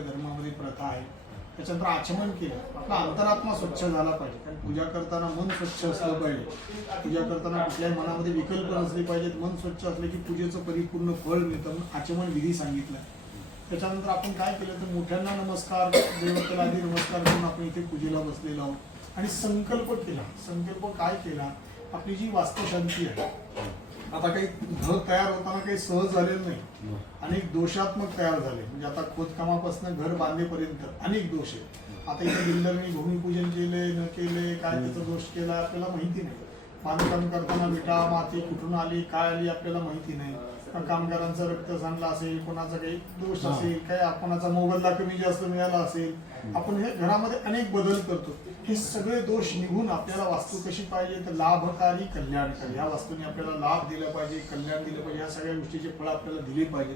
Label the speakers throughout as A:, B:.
A: धर्मामध्ये प्रथा आहे. त्याच्यानंतर आचमन केलं. आपला अंतरात्मा स्वच्छ झाला पाहिजे. कारण पूजा करताना मन स्वच्छ असलं पाहिजे. पूजा करताना कुठल्याही मनामध्ये विकल्प नसले पाहिजेत. मन स्वच्छ असले की पूजेचं परिपूर्ण फळ मिळतं आचमन विधी सांगितलं. त्याच्यानंतर आपण काय केलं तर मोठ्यांना नमस्कार देवतेला आधी नमस्कार करून आपण इथे पूजेला बसलेलो आहोत. आणि संकल्प केला. संकल्प काय केला? आपली जी वास्तुशांती आहे आता काही घर तयार होताना काही सहज झालेलं नाही. अनेक दोषात्मक तयार झाले. म्हणजे आता खोदकामापासून घर बांधेपर्यंत अनेक दोष आहेत. आता इथे बिल्डरनी भूमिपूजन केले न केले काय त्याचा दोष केला आपल्याला माहिती नाही. बांधकाम करताना विटा माती कुठून आली काय आली आपल्याला माहिती नाही. कामगारांचं रक्त सांडलं असेल कोणाचा काही दोष असेल काय कोणाचा मोबदला कमी जास्त मिळाला असेल आपण हे घरामध्ये अनेक बदल करतो. हे सगळे दोष निघून आपल्याला वास्तू कशी पाहिजे तर लाभकारी कल्याणकारी या वास्तूने आपल्याला लाभ दिला पाहिजे कल्याण दिलं पाहिजे या सगळ्या गोष्टीचे फळ आपल्याला दिले पाहिजे.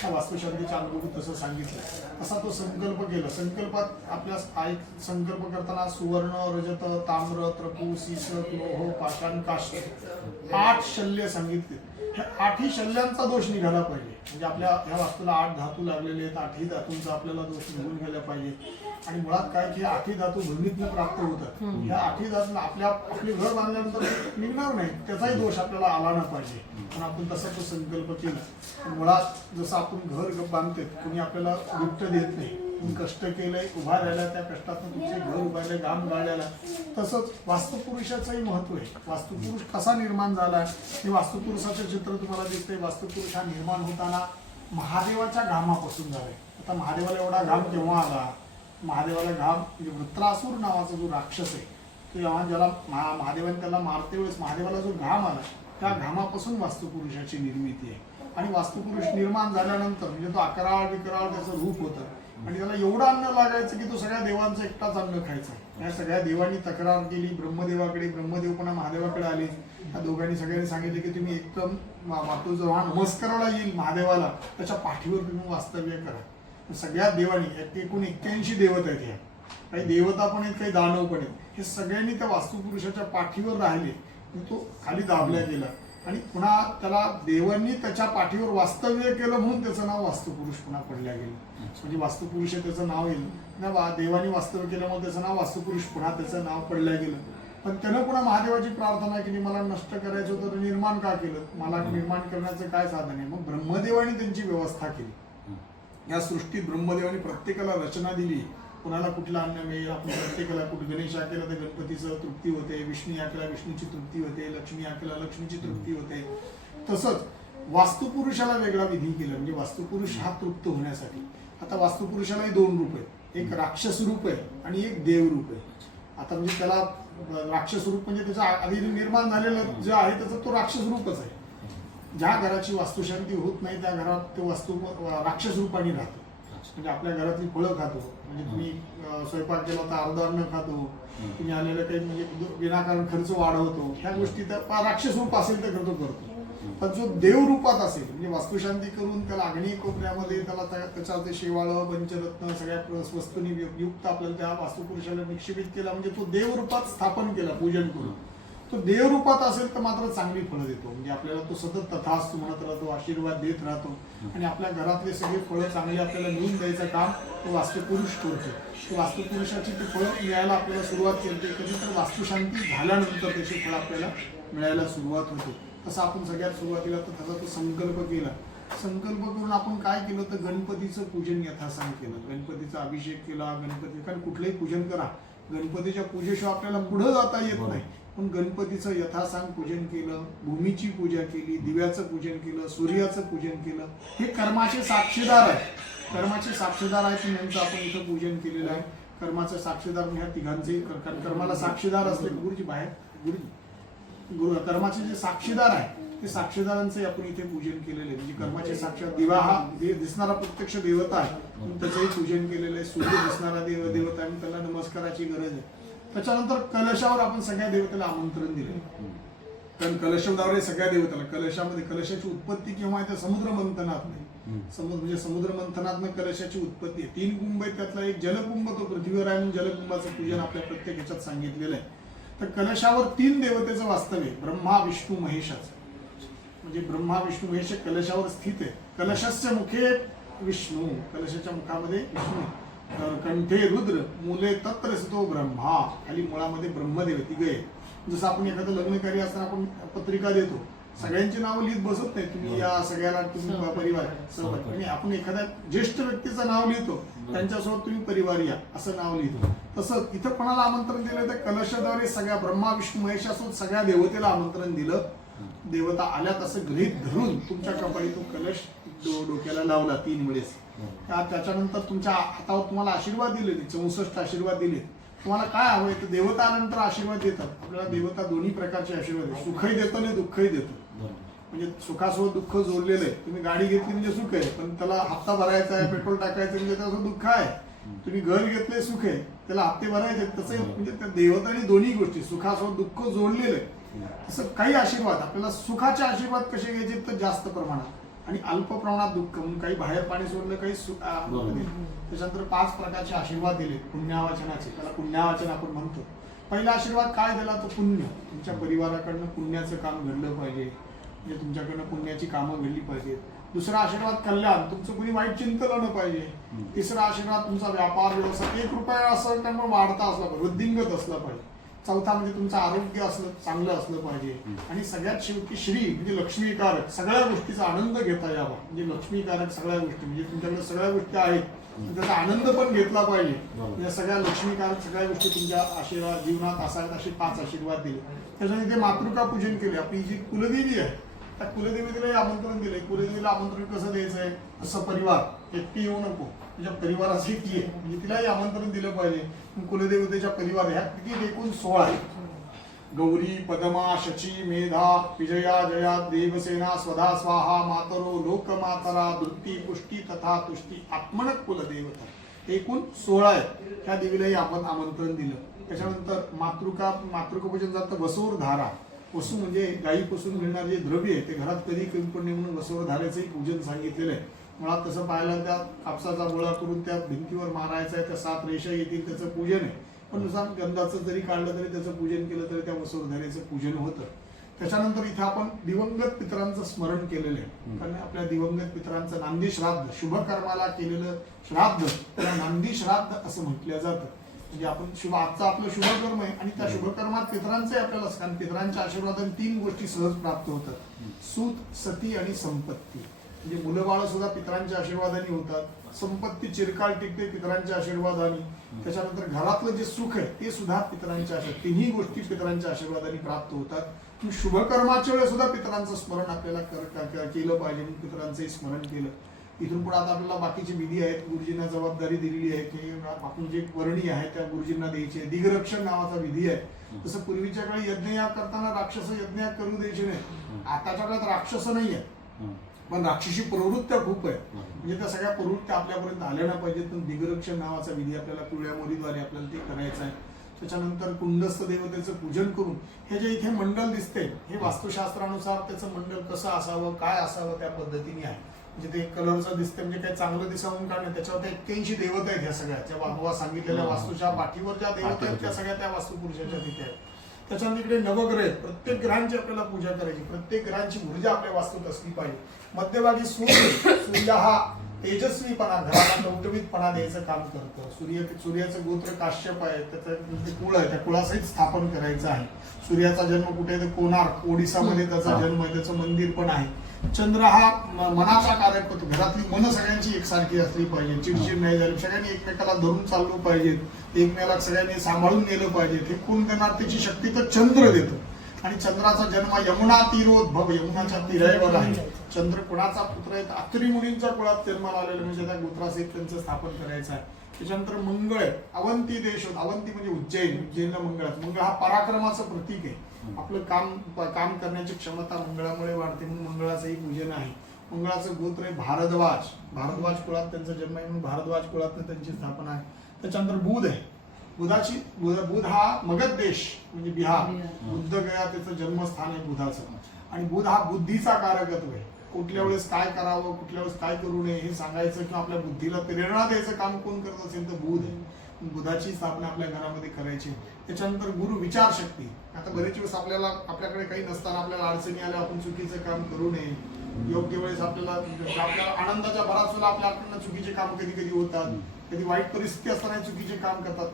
A: त्या वास्तुशांतीच्या अनुभवी तसं सांगितलं. असा तो संकल्प केला. संकल्पात आपल्या एक संकल्प करताना सुवर्ण रजत ताम्र त्रपू सीसक लोह पाषाण काष्ट आठ शल्य सांगितले. ह्या आठही शल्यांचा दोष निघाला पाहिजे. म्हणजे आपल्या ह्या वास्तूला आठ धातू लागलेले आहेत आठही धातूंचा आपल्याला दोष निघून गेला पाहिजे. आणि मुळात काय की आठही धातू भूमीतनं प्राप्त होतात. ह्या आठही धातू आपल्या आपले घर बांधल्यानंतर निघणार नाही. त्याचाही दोष आपल्याला आला ना पाहिजे. पण आपण तसा तो संकल्प केला. मुळात जसं आपण घर बांधते कुणी आपल्याला गिफ्ट देत नाही. तुम्ही कष्ट केले उभा राहिला त्या कष्टातून तुमचे घर उभारले गाम गाळलेला. तसंच वास्तुपुरुषाचंही महत्त्व आहे. वास्तुपुरुष कसा निर्माण झाला हे वास्तुपुरुषाचं चित्र तुम्हाला दिसतंय. वास्तुपुरुष हा निर्माण होताना महादेवाच्या घामापासून झालाय. आता महादेवाला एवढा घाम केव्हा आला? महादेवाला घाम म्हणजे वृत्रासूर नावाचा जो राक्षस आहे तो जेव्हा ज्याला महा महादेवाने त्याला मारते वेळेस महादेवाला जो घाम आला त्या घामापासून वास्तुपुरुषाची निर्मिती आहे. आणि वास्तुपुरुष निर्माण झाल्यानंतर म्हणजे तो अकराळ विकराळ त्याचं रूप होतं. आणि त्याला एवढं अन्न लागायचं की तो सगळ्या देवांचं एकटाच अन्न खायचा. या सगळ्या देवांनी तक्रार केली ब्रह्मदेवाकडे ब्रह्मदेव पुन्हा महादेवाकडे आले. त्या दोघांनी सगळ्यांनी सांगितले की तुम्ही एकदम मातोज हा जेव्हा नमस्काराला येईल महादेवाला. त्याच्या पाठीवर तुम्ही वास्तव्य करा. सगळ्या देवांनी एकूण एक्क्याऐंशी देवत आहेत ह्या काही देवता पण आहेत काही दानव पण आहेत. हे सगळ्यांनी त्या वास्तुपुरुषाच्या पाठीवर राहिले. तो खाली दाबला गेला. आणि पुन्हा त्याला देवांनी त्याच्या पाठीवर वास्तव्य केलं म्हणून त्याचं नाव वास्तुपुरुष पुन्हा पडल्या गेलं. म्हणजे वास्तुपुरुष हे त्याचं नाव येईल. ना वा- देवानी वास्तव्य केल्यामुळे त्याचं नाव वास्तुपुरुष पुन्हा त्याचं नाव पडल्या गेलं. पण त्यानं पुन्हा महादेवाची प्रार्थना केली मला नष्ट करायचं होतं तर निर्माण का केलं? मला निर्माण करण्याचं काय साधन आहे? मग ब्रह्मदेवाने त्यांची व्यवस्था केली. या सृष्टीत ब्रह्मदेवाने प्रत्येकाला रचना दिली. कुणाला कुठलं अन्न मिळेल आपण प्रत्येकाला कुठं गणेश या तर गणपतीचं तृप्ती होते विष्णू आकेला विष्णूची तृप्ती होते लक्ष्मी आकेला लक्ष्मीची तृप्ती होते. तसंच वास्तुपुरुषाला वेगळा विधी केला म्हणजे वास्तुपुरुष हा तृप्त होण्यासाठी. आता वास्तुपुरुषालाही दोन रूप आहेत. एक राक्षस रूप आहे आणि एक देव रूप आहे. आता म्हणजे त्याला राक्षस रूप म्हणजे त्याचा आधी निर्माण झालेलं जे आहे त्याचा तो राक्षस रूपच आहे. ज्या घराची वास्तुशांती होत नाही त्या घरात ते वास्तू राक्षस रूपाने राहतो. म्हणजे आपल्या घरातली फळं खातो. म्हणजे तुम्ही अं, स्वयंपाक केला तर अर्ध अन्न खातो. तुम्ही आलेलं काही म्हणजे दो- विनाकारण खर्च वाढवतो. ह्या गोष्टी त्या पा- राक्षस रूप असेल तर करतो करतो. पण जो देव रूपात असेल म्हणजे वास्तुशांती करून त्याला अग्नी कोपऱ्यामध्ये त्याला त्या- त्याच्या ते शेवाळं पंचरत्न सगळ्या प्र- वस्तूंनी यु- युक्त आपल्याला त्या वास्तुपुरुषाला निक्षेपित केला. म्हणजे तो देव रूपात स्थापन केला पूजन करून. तो देव रूपात असेल तर मात्र चांगली फळं देतो. म्हणजे आपल्याला तो सतत तथास्तु म्हणत राहतो आशीर्वाद देत राहतो. आणि आपल्या घरातले सगळे फळं चांगली आपल्याला मिळून द्यायचं काम तो वास्तुपुरुष करतो. तो वास्तुपुरुषाची ती फळं मिळायला आपल्याला सुरुवात करते. कधी तर वास्तुशांती झाल्यानंतर त्याची फळं आपल्याला मिळायला सुरुवात होते. तसं आपण सगळ्यात सुरुवातीला तर त्याचा तो संकल्प केला. संकल्प करून आपण काय केलं तर गणपतीचं पूजन यथासांग केलं. गणपतीचा अभिषेक केला गणपती कारण कुठलंही पूजन करा. गणपतीच्या पूजेशिवाय आपल्याला पुढं जाता येत नाही. पण गणपतीचं यथासांग पूजन केलं भूमीची पूजा केली दिव्याचं पूजन केलं सूर्याचं पूजन केलं हे कर्माचे साक्षीदार आहे कर्माचे साक्षीदार आहेत म्हणून यांचं आपण इथं पूजन केलेलं आहे. कर्माचे साक्षीदार म्हणजे ह्या तिघांचे कारण कर्माला साक्षीदार असले गुरुजी बाहेर. गुरुजी. गुरु कर्माचे जे साक्षीदार आहे ते साक्षीदारांचे आपण इथे पूजन केलेले आहे. म्हणजे कर्माचे साक्षात दिवा हा दिसणारा प्रत्यक्ष देवता आहे. त्याचंही पूजन केलेलं आहे. सूर्य दिसणारा देव देवता आहे. त्याला नमस्काराची गरज आहे. त्याच्यानंतर कलशावर आपण सगळ्या देवतेला आमंत्रण दिले. कारण कलशवदावर सगळ्या देवताला कलशामध्ये कलशाची उत्पत्ती केव्हा आहे तर समुद्र मंथनात नाही. समुद्र म्हणजे समुद्र मंथनात कलशाची उत्पत्ती आहे. तीन कुंभ आहेत त्यातला एक जलकुंभ तो पृथ्वीवर आहे म्हणून जलकुंभाचं पूजन आपल्या प्रत्येक ह्याच्यात सांगितलेलं आहे. तर कलशावर तीन देवतेचं वास्तव्य आहे ब्रह्मा विष्णू महेशाचं. म्हणजे ब्रह्मा विष्णू महेश कलशावर स्थित आहे. कलशस्य मुखे विष्णू कलशाच्या मुखामध्ये विष्णू कंठे रुद्र मुले तत्र तो ब्रह्मा. खाली मुळामध्ये ब्रह्मदेव तिघे. जसं आपण एखादं लग्न कार्य असताना आपण पत्रिका देतो. सगळ्यांची नावं लिहित बसत नाही. तुम्ही या सगळ्याला तुम्ही परिवार सहभागी आपण एखाद्या ज्येष्ठ व्यक्तीचं नाव लिहितो. त्यांच्यासोबत तुम्ही परिवार या असं नाव लिहितो. तसं इथं कोणाला आमंत्रण दिलं तर कलशाद्वारे सगळ्या ब्रह्मा विष्णू महेशासोबत सगळ्या देवतेला आमंत्रण दिलं. देवता आल्या तसं गृहीत धरून तुमच्या कपाळी तो कलश डोक्याला लावला तीन वेळेस. त्याच्यानंतर तुमच्या हातावर तुम्हाला आशीर्वाद दिले चौसष्ट आशीर्वाद दिले. तुम्हाला काय हवंय? तर देवता आशीर्वाद देतात. आपल्याला देवता दोन्ही प्रकारचे आशीर्वाद देतात सुखही देतं आणि दुःखही देतो. म्हणजे सुखासोबत दुःख जोडलेलं आहे. तुम्ही गाडी घेतली म्हणजे सुख आहे. पण त्याला हप्ता भरायचा आहे पेट्रोल टाकायचं म्हणजे त्याचं दुःख आहे. तुम्ही घर घेतले सुख आहे. त्याला हप्ते भरायचे तसे म्हणजे त्या देवताने दोन्ही गोष्टी सुखासोबत दुःख जोडलेलं आहे. तसं काही आशीर्वाद. आपल्याला सुखाचे आशीर्वाद कसे घ्यायचे? तर जास्त प्रमाणात. आणि अल्प प्रमाणात दुःख म्हणून काही बाहेर पाणी सोडलं काही. त्याच्यानंतर पाच प्रकारचे आशीर्वाद दिले पुण्यावाचनाचे. त्याला पुण्यावाचन आपण म्हणतो. पहिला आशीर्वाद काय दिला? तो पुण्य. तुमच्या परिवाराकडनं पुण्याचं काम घडलं पाहिजे. म्हणजे तुमच्याकडनं पुण्याची कामं घडली पाहिजेत दुसरा आशीर्वाद कल्याण. तुमचं कुणी वाईट चिंतलं न पाहिजे. तिसरा आशीर्वाद तुमचा व्यापार व्यवसाय. एक रुपया असं त्यामुळे वाढता असला पाहिजे. वृद्धिंगत असला पाहिजे. चौथा म्हणजे तुमचं आरोग्य असलं चांगलं असलं पाहिजे. आणि सगळ्यात शेवटी श्री म्हणजे लक्ष्मीकारक सगळ्या गोष्टीचा आनंद घेता यावा. म्हणजे लक्ष्मीकारक सगळ्या गोष्टी म्हणजे तुमच्याकडे सगळ्या गोष्टी आहेत. त्याचा आनंद पण घेतला पाहिजे. या सगळ्या लक्ष्मीकारक सगळ्या गोष्टी तुमच्या आशीर्वाद जीवनात असाव्यात असे पाच आशीर्वाद दिले. त्याच्याने ते मातृका पूजन केले. आपली जी कुलदेवी आहे त्या कुलदेवीलाही आमंत्रण दिलंय. कुलदेवीला आमंत्रण कसं द्यायचं आहे असं परिवार एकटी येऊ नको. तुझ्या परिवाराची ती आहे म्हणजे तिलाही आमंत्रण दिलं पाहिजे. मग कुलदेवतेच्या परिवार ह्या किती एकूण सोळा आहे गौरी पदमा शची मेधा विजया जया देवसेना स्वधा स्वाहा मातरो लोकमातरा दृष्टी पुष्टी तथा तुष्टी आत्मनक कुलदेवता. एकूण सोळा आहे ह्या देवीलाही आपण आमंत्रण दिलं. त्याच्यानंतर मातृका मातृकपूजन जातं वसूर धारा. वसू म्हणजे गायीपासून मिळणार जे द्रव्य आहे ते घरात कधी कमी पडणे म्हणून वसोर धारेचंही पूजन सांगितलेलं आहे. मुळात तसं पाहायला त्या कापसाचा गोळा करून त्या भिंतीवर मारायचा आहे त्या सात रेषा येतील त्याचं पूजन आहे. पण नुसार गंधाचं जरी काढलं तरी त्याचं पूजन केलं तरी त्या वसुरधारेचं पूजन होतं. त्याच्यानंतर इथे आपण दिवंगत पितरांचं स्मरण केलेलं आहे. कारण आपल्या दिवंगत पितरांचं नांदी श्राद्ध शुभ कर्माला केलेलं श्राद्ध त्याला नांदी श्राद्ध असं म्हटलं जातं. म्हणजे आपण शुभ आजचं आपलं शुभकर्म आहे आणि त्या शुभकर्मात पितरांचे आपल्याला कारण पितरांच्या आशीर्वादाने तीन गोष्टी सहज प्राप्त होतात. सूत सती आणि संपत्ती. म्हणजे मुलं बाळ सुद्धा पितरांच्या आशीर्वादाने होतात. संपत्ती चिरकाळ टिकते पितरांच्या आशीर्वादाने. त्याच्यानंतर घरातलं जे सुख आहे ते सुद्धा पितरांच्या आशीर्वाद तिन्ही गोष्टी पितरांच्या आशीर्वादाने प्राप्त होतात. शुभकर्माच्या वेळेस सुद्धा पितरांचं स्मरण आपल्याला केलं पाहिजे पितरांचंही स्मरण केलं. इथून पुढे आता आपल्याला बाकीची विधी आहेत गुरुजींना जबाबदारी दिलेली आहे की बाकी जे वर्णी आहे त्या गुरुजींना द्यायची आहे. दिग्रक्षण नावाचा विधी आहे. तसं पूर्वीच्या काळी यज्ञ याग करताना राक्षस यज्ञ याग करू द्यायचे नाही. आताच्या काळात राक्षस नाही आहे. पण राक्षसी प्रवृत्त्या खूप आहे. म्हणजे त्या सगळ्या प्रवृत्त्या आपल्यापर्यंत आल्या ना पाहिजेत. पण दिग्रक्षण नावाचा विधी आपल्याला पिवळ्या मोरीद्वारे आपल्याला ते करायचं आहे. त्याच्यानंतर कुंडस्थ देवतेचं पूजन करून हे जे इथे मंडल दिसते हे वास्तुशास्त्रानुसार त्याचं मंडल कसं असावं काय असावं त्या पद्धतीने आहे. म्हणजे ते कलरचं दिसते म्हणजे काही चांगलं दिसावून काढणं त्याच्यावर त्या एक्क्याऐंशी देवता आहेत ह्या सगळ्या. ज्या वाहवा सांगितलेल्या वास्तूच्या पाठीवर ज्या देवता आहेत त्या सगळ्या त्या वास्तुपुरुषाच्या तिथे आहेत. त्याच्यानंतर इकडे नवग्रह आहेत. प्रत्येक ग्रहांची आपल्याला पूजा करायची. प्रत्येक ग्रहांची ऊर्जा आपल्या वास्तूत असली पाहिजे. मध्यभागी सूर्य सूर्य हा तेजस्वीपणा घराला टवटवीतपणा द्यायचं काम करतं. सूर्य सूर्याचं गोत्र काश्यप आहे त्याचं जे कुळ आहे त्या कुळासहित स्थापन करायचं आहे. सूर्याचा जन्म कुठे आहे? तर कोणार्क ओडिसामध्ये त्याचा. जन्म आहे त्याचं मंदिर पण आहे. चंद्र हा मनाचा कारक होतो घरातली मन सगळ्यांची एकसारखी असली पाहिजे. चिडचिड नाही झाली. सगळ्यांनी एकमेकाला धरून चाललो पाहिजेत एकमेकाला सगळ्यांनी सांभाळून नेलं पाहिजे. हे कोण देणार त्याची शक्ती तर चंद्र देतो. आणि चंद्राचा जन्म यमुना तीरोद्भव यमुनाच्या तीरावर आहे. चंद्र कुणाचा पुत्र आहे? अत्री मुनींच्या कुळात जन्माला आलेला म्हणजे त्या गोत्रासहित त्यांचं स्थापन करायचं आहे. त्याच्यानंतर मंगळ आहे. अवंती देश होत. अवंती म्हणजे उज्जैन. उज्जैनला मंगळ आहे. मंगळ हा पराक्रमाचं प्रतीक आहे. आपलं काम काम करण्याची क्षमता मंगळामुळे वाढते. म्हणून मंगळाचंही पूजन आहे. मंगळाचं गोत्र आहे भारद्वाज. भारद्वाज कुळात त्यांचा जन्म आहे. म्हणून भारद्वाज कुळात त्यांची स्थापना आहे. त्याच्यानंतर बुध आहे. बुधाची बुध बुध हा मगध देश म्हणजे बिहार. बुद्ध गया त्याचं जन्मस्थान आहे बुधाचं. आणि बुध हा बुद्धीचा कारकत्व आहे. कुठल्या वेळेस काय करावं कुठल्या वेळेस काय करू नये हे सांगायचं किंवा आपल्या बुद्धीला प्रेरणा द्यायचं काम कोण करत असेल तर बुध आहे. बुधाची स्थापना आपल्या घरामध्ये करायची त्याच्यानंतर गुरु विचारशक्ती आता बरेच वेळेस आपल्याला आपल्याकडे काही नसताना आपल्याला अडचणी आल्या आपण चुकीचं काम करू नये. योग्य वेळेस आपल्याला आपल्या आनंदाच्या भरात सुद्धा आपल्याकडनं चुकीचे काम कधी कधी होतात. कधी वाईट परिस्थिती असताना चुकीचे काम करतात.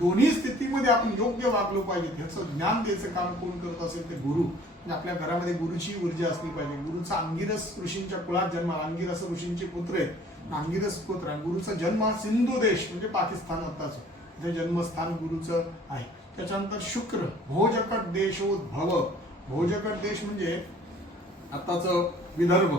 A: दोन्ही स्थितीमध्ये आपण योग्य वागलो पाहिजे. ह्याचं ज्ञान द्यायचं काम कोण करत असेल ते गुरु. आपल्या घरामध्ये गुरुची ऊर्जा असली पाहिजे. गुरुचा अंगिरस ऋषींच्या कुळात जन्म अंगिरस ऋषींचे पुत्र आहेत. अंगिरस पुत्र गुरुचा जन्म हा सिंधू देश म्हणजे पाकिस्तान आताच. इथे जन्मस्थान गुरुचं आहे. त्याच्यानंतर शुक्र भोजकट देशोद्भव. भोजकट देश म्हणजे आताच विदर्भ.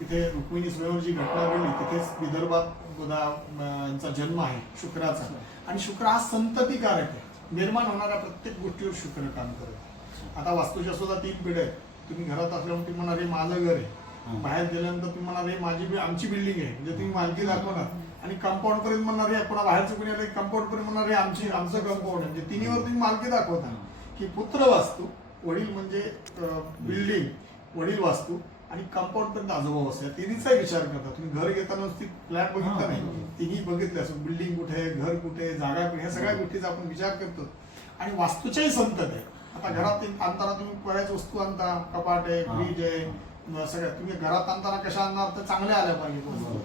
A: तिथे रुक्मिणी स्वयंवरची घटना घडली. तिथेच विदर्भात यांचा जन्म आहे शुक्राचा. आणि शुक्र हा संततिकारक आहे. निर्माण होणाऱ्या प्रत्येक गोष्टीवर शुक्र काम करत आहे. आता सुद्धा तीन पिढ्या आहेत. तुम्ही घरात असल्यामुळे तुम्ही म्हणाल हे माझं घर आहे. बाहेर गेल्यानंतर तुम्ही म्हणाल हे माझी आमची बिल्डिंग आहे. म्हणजे तुम्ही मालकी दाखवणार. आणि कंपाऊंड पर्यंत म्हणणार हे कोणा बाहेरचं कोणी आलं कंपाऊंड पर्यंत म्हणणार हे आमची आमचं कंपाऊंड आहे. म्हणजे तिन्हीवर तुम्ही मालकी दाखवता की पुत्र वास्तू वडील म्हणजे बिल्डिंग वडील वास्तू आणि कंपाऊंड पर्यंत आजोबा वास्तू. या तिन्हीचा विचार करता तुम्ही घर घेताना नुसती फ्लॅट बघितला नाही. तिन्ही बघितले असं. बिल्डिंग कुठे आहे घर कुठे आहे जागा कुठे ह्या सगळ्या गोष्टीचा आपण विचार करतो. आणि वास्तूच्याही संतत आहे. आता घरात आणताना तुम्ही बऱ्याच वस्तू आणता कपाट आहे फ्रीज आहे सगळ्या तुम्ही घरात आणताना कशा आणणार? तर चांगल्या आल्या पाहिजे.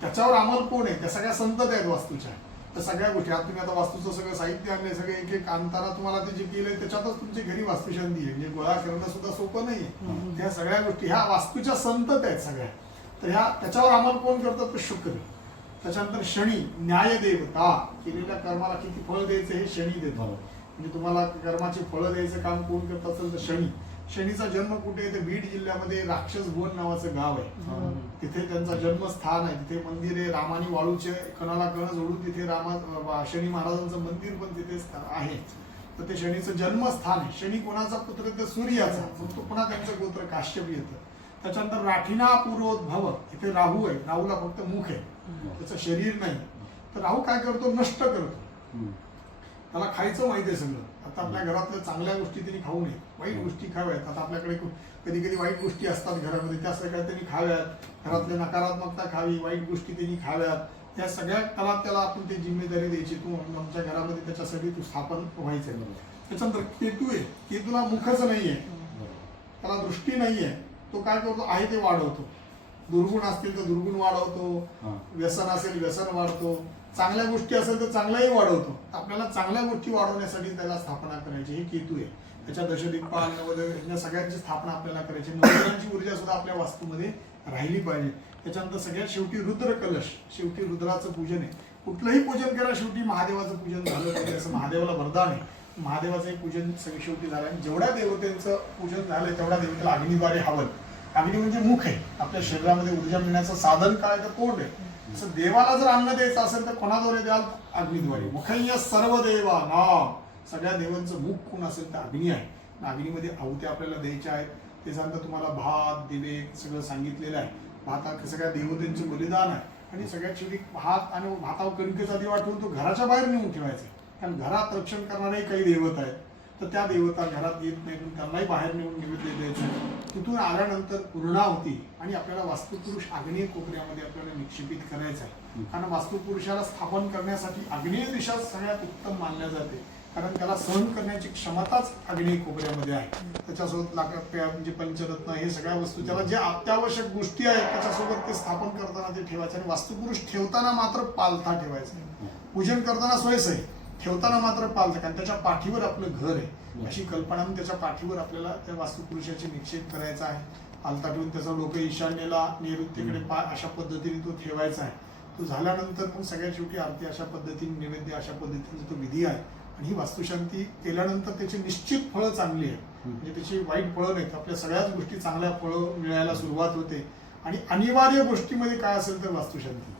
A: त्याच्यावर अंमल कोण आहे? त्या सगळ्या संतत आहेत वास्तूच्या. त्या सगळ्या गोष्टी आता तुम्ही आता वास्तूचं सगळं साहित्य आणले सगळे एक एक आणताना तुम्हाला ते जे केलंय त्याच्यातच तुमची घरी वास्तुशांती आहे. म्हणजे गोळा करणं सुद्धा सोपं नाहीये. त्या सगळ्या गोष्टी ह्या वास्तूच्या संतत आहेत सगळ्या. तर ह्या त्याच्यावर अंमल कोण करतं? तर शुक्र. त्याच्यानंतर शनी न्याय देवता केलेल्या कर्माला किती फळ द्यायचं हे शनी देतो. म्हणजे तुम्हाला कर्माची फळं द्यायचं काम कोण करत असेल तर शनी. शनीचा जन्म कुठे आहे? तर बीड जिल्ह्यामध्ये राक्षस भुवन नावाचं गाव आहे. तिथे त्यांचा जन्मस्थान आहे. तिथे मंदिर आहे. रामानी वाळूचे कणाला कण जोडून तिथे रामा शनी महाराजांचं मंदिर पण तिथे आहे. तर ते शनीचं जन्मस्थान आहे. शनी कोणाचा पुत्र? तर सूर्याचा. मग तो पुन्हा त्यांचं गोत्र काश्यप येतं. त्याच्यानंतर राठीना पूर्वोद्भव. इथे राहू आहे. राहूला फक्त मुख आहे. त्याचं शरीर नाही. तर राहू काय करतो? नष्ट करतो. त्याला खायचं माहिती आहे सगळं. आता आपल्या घरातल्या चांगल्या गोष्टी त्यांनी खाऊ नये वाईट गोष्टी खाव्यात. आता आपल्याकडे कधी कधी वाईट गोष्टी असतात घरामध्ये. त्या सगळ्या त्यांनी खाव्यात. घरातल्या नकारात्मकता खावी वाईट गोष्टी त्यांनी खाव्यात. या सगळ्या कला त्याला आपण ती जिम्मेदारी द्यायची. तू आमच्या घरामध्ये त्याच्यासाठी तू स्थापन व्हायचंय त्याच्यानंतर केतू आहे. केतूला मुखच नाहीये. त्याला दृष्टी नाहीये. तो काय करतो? आहे ते वाढवतो. दुर्गुण असतील तर दुर्गुण वाढवतो. व्यसन असेल व्यसन वाढतो. चांगल्या गोष्टी असेल तर चांगलाही वाढवतो. आपल्याला चांगल्या गोष्टी वाढवण्यासाठी त्याला स्थापना करायची हे केतू आहे. त्याच्या दशदिक्पाल या सगळ्यांची स्थापना आपल्याला करायची. नवग्रहांची ऊर्जा सुद्धा आपल्या वास्तूमध्ये राहिली पाहिजे. त्याच्यानंतर सगळ्यात शेवटी रुद्र कलश. शेवटी रुद्राचं पूजन आहे. कुठलंही पूजन करा शेवटी महादेवाचं पूजन झालं पाहिजे असं महादेवाला वरदान आहे. महादेवाचंही पूजन सगळं शेवटी झालं आणि जेवढ्या देवतेचं पूजन झालं तेवढ्या देवतेला अग्निद्वारे हवं. अग्नी म्हणजे मुख आहे. आपल्या शरीरामध्ये ऊर्जा मिळण्याचं साधन काय तर कोण आहे. असं देवाला जर अन्न द्यायचं असेल तर कोणाद्वारे द्याल? अग्निद्वारे. मुखय्य सर्व देवा नाम. सगळ्या देवांचं मुख कोण असेल तर अग्नी आहे. अग्नीमध्ये आहुत्या आपल्याला द्यायच्या आहेत. ते सांगता तुम्हाला भात दिवे सगळं सांगितलेलं आहे. भातात सगळ्या देवतेंचं बलिदान आहे. आणि सगळ्यात शेवटी भात आणि भातावर कणकेचा दिवा ठेवून तो घराच्या बाहेर नेऊन ठेवायचा कारण घरात रक्षण करणारे काही देवता आहेत. तर त्या देवता घरात येत नाही त्यांनाही बाहेर नेऊन निवेद्य द्यायचं तिथून आल्यानंतर पूर्णावती आणि आपल्याला वास्तुपुरुष आग्नेय कोपऱ्यामध्ये आपल्याला निक्षेपित करायचं आहे. कारण वास्तुपुरुषाला स्थापन करण्यासाठी आग्नेय दिशा सगळ्यात उत्तम मानल्या जाते. कारण त्याला सहन करण्याची क्षमताच आग्नेय कोपऱ्यामध्ये आहे. त्याच्यासोबत लाकड म्हणजे पंचरत्न हे सगळ्या वस्तू त्याला जे अत्यावश्यक गोष्टी आहेत त्याच्यासोबत ते स्थापन करताना ते ठेवायचे आणि वास्तुपुरुष ठेवताना मात्र पालथा ठेवायचा. पूजन करताना सोयीच आहे ठेवताना मात्र पालथा कारण त्याच्या पाठीवर आपलं घर आहे. अशी कल्पना म्हणून त्याच्या पाठीवर आपल्याला त्या वास्तुपुरुषाचे निक्षेप करायचा आहे. पालथा ठेवून त्याचा लोक ईशान्येला नैऋत्येकडे पा अशा पद्धतीने तो ठेवायचा आहे. तो झाल्यानंतर मग सगळ्यात शेवटी आरती अशा पद्धतीने नैवेद्य अशा पद्धतीने तो विधी आहे. आणि ही वास्तुशांती केल्यानंतर त्याची निश्चित फळं चांगली आहे म्हणजे त्याची वाईट फळं नाहीत. आपल्या सगळ्याच गोष्टी चांगल्या फळं मिळायला सुरुवात होते. आणि अनिवार्य गोष्टीमध्ये काय असेल तर वास्तुशांती.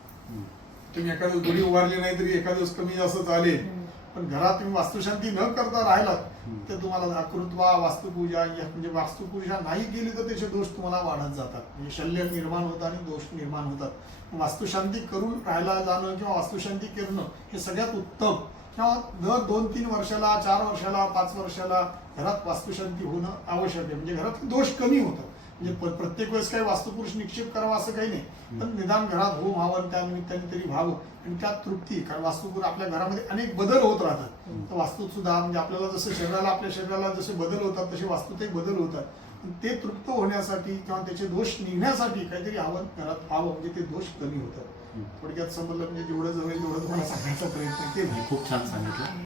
A: तुम्ही एखाद्या गुढी उभारली नाही तरी एखाद दिवस कमी जास्त चालेल. पण घरात तुम्ही वास्तुशांती न करता राहिलात तर तुम्हाला अकृत्वा वास्तुपूजा म्हणजे वास्तुपूजा नाही केली तर त्याचे दोष तुम्हाला वाढत जातात. म्हणजे शल्य निर्माण होतात आणि दोष निर्माण होतात. वास्तुशांती करून राहायला जाणं किंवा वास्तुशांती करणं हे सगळ्यात उत्तम. किंवा दर दोन तीन वर्षाला चार वर्षाला पाच वर्षाला घरात वास्तुशांती होणं आवश्यक आहे. म्हणजे घरात दोष कमी होतात म्हणजे प्रत्येक वेळेस काही वास्तुपुरुष निक्षेप करावा असं काही नाही. पण निदान घरात होम व्हावं त्या निमित्ताने तरी व्हावं आणि त्यात तृप्ती. कारण वास्तुपुर आपल्या घरामध्ये अनेक बदल होत राहतात. तर वास्तूत सुद्धा म्हणजे आपल्याला जसं शरीराला आपल्या शरीराला जसे बदल होतात तसे वास्तूतही बदल होतात. ते तृप्त होण्यासाठी किंवा त्याचे दोष निघण्यासाठी काहीतरी हवं घरात व्हावं. म्हणजे ते दोष कमी होतात. थोडक्यात समजलं म्हणजे जेवढं जमेल तेवढं तुम्हाला सांगण्याचा प्रयत्न केला.
B: खूप छान सांगितलं.